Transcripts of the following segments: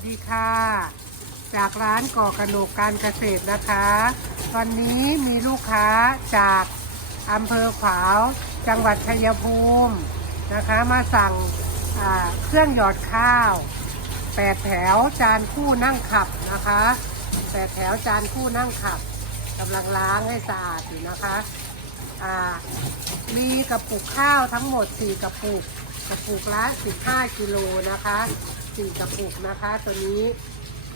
วัสดีค่ะ จากร้านก่อกระโหนกการเกษตรนะคะ วันนี้มีลูกค้าจากอำเภอขวาว จังหวัดชัยภูมินะคะ มาสั่งเครื่องหยอดข้าวแปดแถวจานคู่นั่งขับนะคะแปดแถวจานคู่นั่งขับกำลังล้างให้สะอาดอยู่นะคะมีกระปุกข้าวทั้งหมด 4 กระปุก กระปุกละ 15 กิโลนะคะ 4กระปุกนะคะ ตัวนี้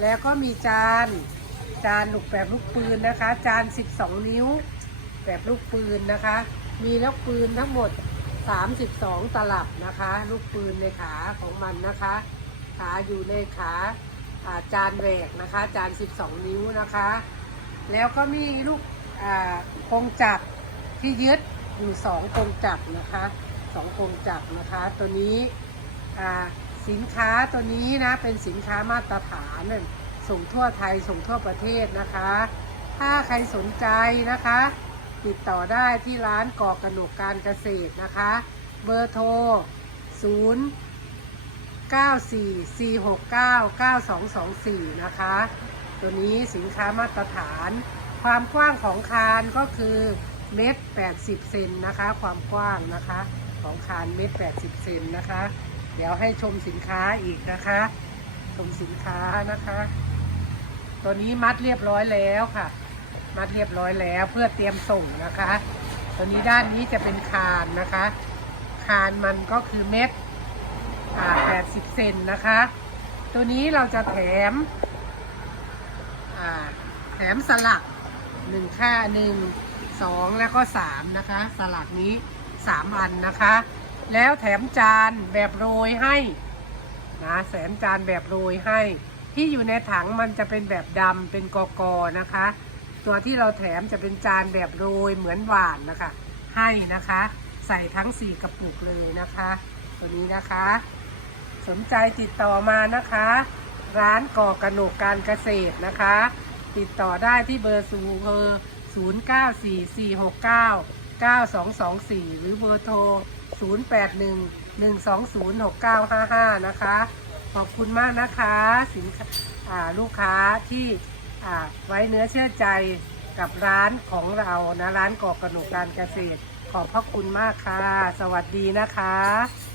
แล้วก็มีจานจานลูกแบบลูกปืนนะคะ จาน 12 นิ้ว แบบลูกปืนนะคะ มีลูกปืนทั้งหมด 32 ตลับนะคะ ลูกปืนในขาของมันนะคะ ขาอยู่ในขาาจานแหวกนะคะ จาน 12 นิ้วนะคะ แล้วก็มีลูกอ่ากงจักรที่ยึดอยู่สองกงจักรนะคะสองกงจักรนะคะ ตัวนี้อ่า สินค้าตัวนี้นะเป็นสินค้ามาตรฐาน ส่งทั่วไทยส่งทั่วประเทศนะคะ ถ้าใครสนใจนะคะ ติดต่อได้ที่ร้านกอกระหนกการเกษตรนะคะ เบอร์โทร 0 944699224 นะคะ ตัวนี้สินค้ามาตรฐาน ความกว้างของคานก็คือเมตร 80 เซนนะคะ ความกว้างนะคะ ของคานเมตร 80 เซนนะคะ เดี๋ยวให้ชมสินค้าอีกนะคะ ชมสินค้านะคะ ตัวนี้มัดเรียบร้อยแล้วค่ะ มัดเรียบร้อยแล้วเพื่อเตรียมส่งนะคะ ตัวนี้ด้านนี้จะเป็นคานนะคะ คานมันก็คือเม็ดอ่า80เซนนะคะ ตัวนี้เราจะแถมอ่าแถมสลักหนึ่งค่าหนึ่งสองแล้วก็สามนะคะ สลักนี้สามอันนะคะ แล้วแถมจานแบบโรยให้นะแถมจานแบบโรยให้ ที่อยู่ในถังมันจะเป็นแบบดำเป็นกอกอนะคะ ตัวที่เราแถมจะเป็นจานแบบโรยเหมือนหวานนะคะ ให้นะคะ ใส่ทั้ง4กระปุกเลยนะคะ ตัวนี้นะคะ สนใจติดต่อมานะคะ ร้านก่อกระหนกการเกษตรนะคะ ติดต่อได้ที่เบอร์สูเบอร์0 9 4 4 6 9 9 2 2 4 หรือเบอร์โทร 0 8 1 1 2 0 6 9 5 5 นะคะ ขอบคุณมากนะคะสินค้าลูกค้าที่ไว้เนื้อเชื่อใจกับร้านของเรานะ ร้านก่อกระหนกการเกษตร ขอบพระคุณมากค่ะ สวัสดีนะคะ